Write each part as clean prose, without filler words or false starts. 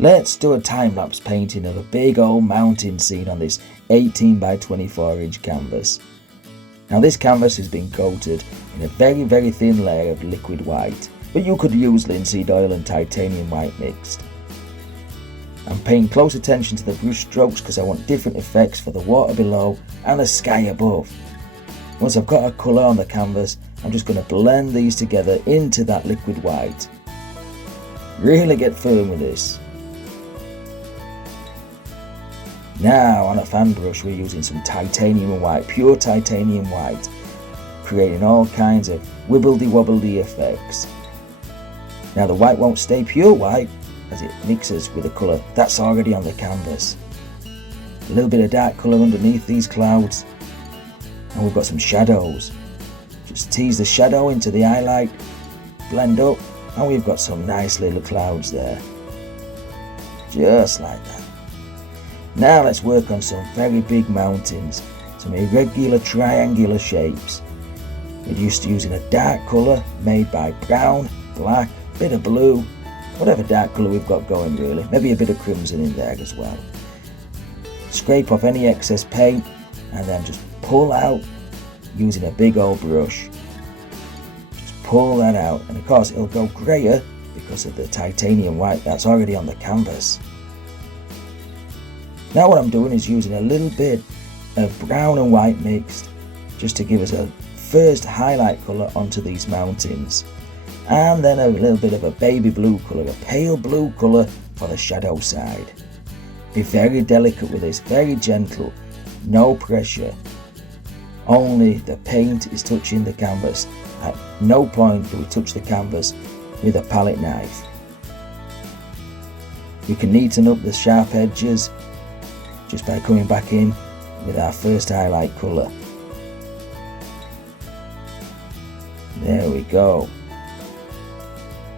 Let's do a time-lapse painting of a big old mountain scene on this 18 by 24 inch canvas. Now this canvas has been coated in a very, very thin layer of liquid white, but you could use linseed oil and titanium white mixed. I'm paying close attention to the brush strokes because I want different effects for the water below and the sky above. Once I've got a colour on the canvas, I'm just going to blend these together into that liquid white. Really get firm with this. Now on a fan brush we're using some titanium white, pure titanium white, creating all kinds of wibbledy-wobbledy effects. Now the white won't stay pure white as it mixes with the colour that's already on the canvas. A little bit of dark colour underneath these clouds, and we've got some shadows. Just tease the shadow into the highlight, blend up, and we've got some nice little clouds there. Just like that. Now let's work on some very big mountains, some irregular triangular shapes. We're used to using a dark colour made by brown, black, bit of blue, whatever dark colour we've got going really, maybe a bit of crimson in there as well. Scrape off any excess paint and then just pull out using a big old brush. Just pull that out, and of course it'll go greyer because of the titanium white that's already on the canvas. Now what I'm doing is using a little bit of brown and white mixed just to give us a first highlight colour onto these mountains, and then a little bit of a baby blue colour, a pale blue colour for the shadow side. Be very delicate with this, very gentle, no pressure. Only the paint is touching the canvas. At no point do we touch the canvas with a palette knife. We can neaten up the sharp edges just by coming back in with our first highlight colour. There we go.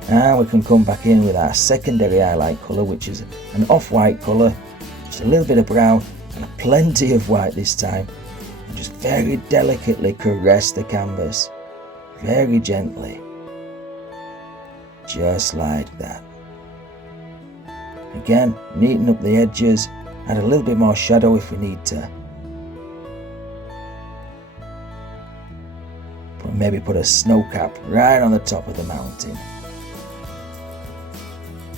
And we can come back in with our secondary highlight colour, which is an off-white colour, just a little bit of brown and plenty of white this time, and just very delicately caress the canvas, very gently, just like that. Again, neaten up the edges, add a little bit more shadow if we need to. Maybe put a snow cap right on the top of the mountain.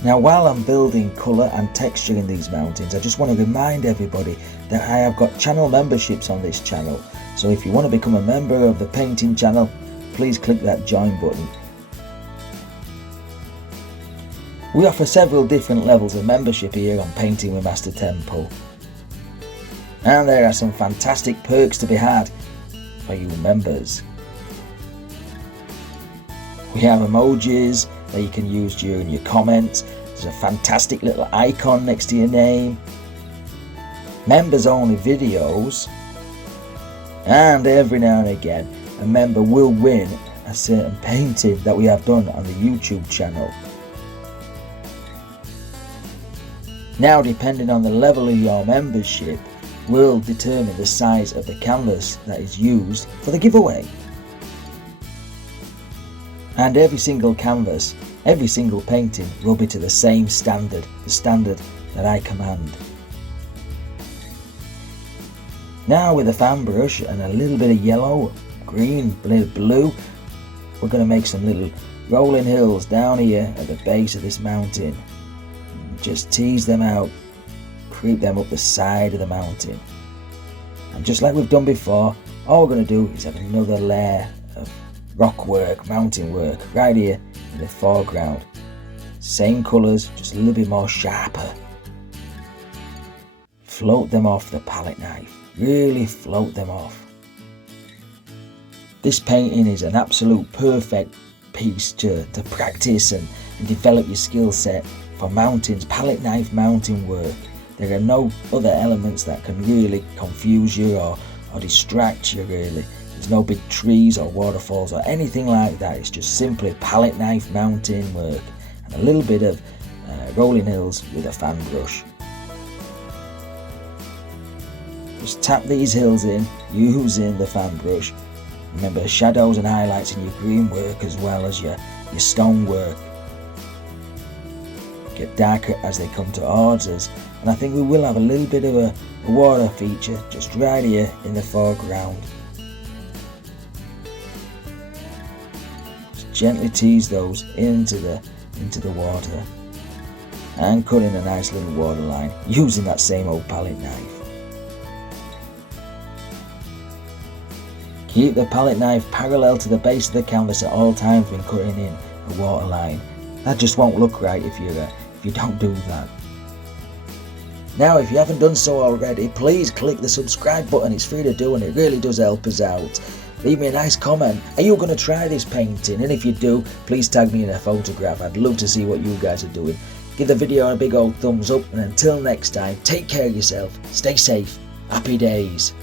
Now while I'm building colour and texture in these mountains, I just want to remind everybody that I have got channel memberships on this channel. So if you want to become a member of the painting channel, please click that join button. We offer several different levels of membership here on Painting with MasterTemple, and there are some fantastic perks to be had for you members. We have emojis that you can use during your comments. There's a fantastic little icon next to your name, members only videos, and every now and again a member will win a certain painting that we have done on the YouTube channel. Now depending on the level of your membership will determine the size of the canvas that is used for the giveaway. And every single canvas, every single painting will be to the same standard, the standard that I command. Now with a fan brush and a little bit of yellow, green, a little blue, we're going to make some little rolling hills down here at the base of this mountain. Just tease them out, creep them up the side of the mountain. And just like we've done before, all we're going to do is add another layer of rock work, mountain work, right here in the foreground. Same colours, just a little bit more sharper. Float them off the palette knife, really float them off. This painting is an absolute perfect piece to practice and develop your skill set for mountains, palette knife mountain work. There are no other elements that can really confuse you or distract you really. There's no big trees or waterfalls or anything like that. It's just simply palette knife mountain work and a little bit of rolling hills with a fan brush. Just tap these hills in using the fan brush. Remember shadows and highlights in your green work as well as your stone work. get darker as they come towards us, and I think we will have a little bit of a water feature just right here in the foreground. Just gently tease those into the water and cut in a nice little water line using that same old palette knife. Keep the palette knife parallel to the base of the canvas at all times when cutting in a water line. That just won't look right if you don't do that. Now, if you haven't done so already, please click the subscribe button. It's free to do and it really does help us out. Leave me a nice comment. Are you going to try this painting? And if you do, please tag me in a photograph. I'd love to see what you guys are doing. Give the video a big old thumbs up, and until next time, take care of yourself, stay safe, happy days.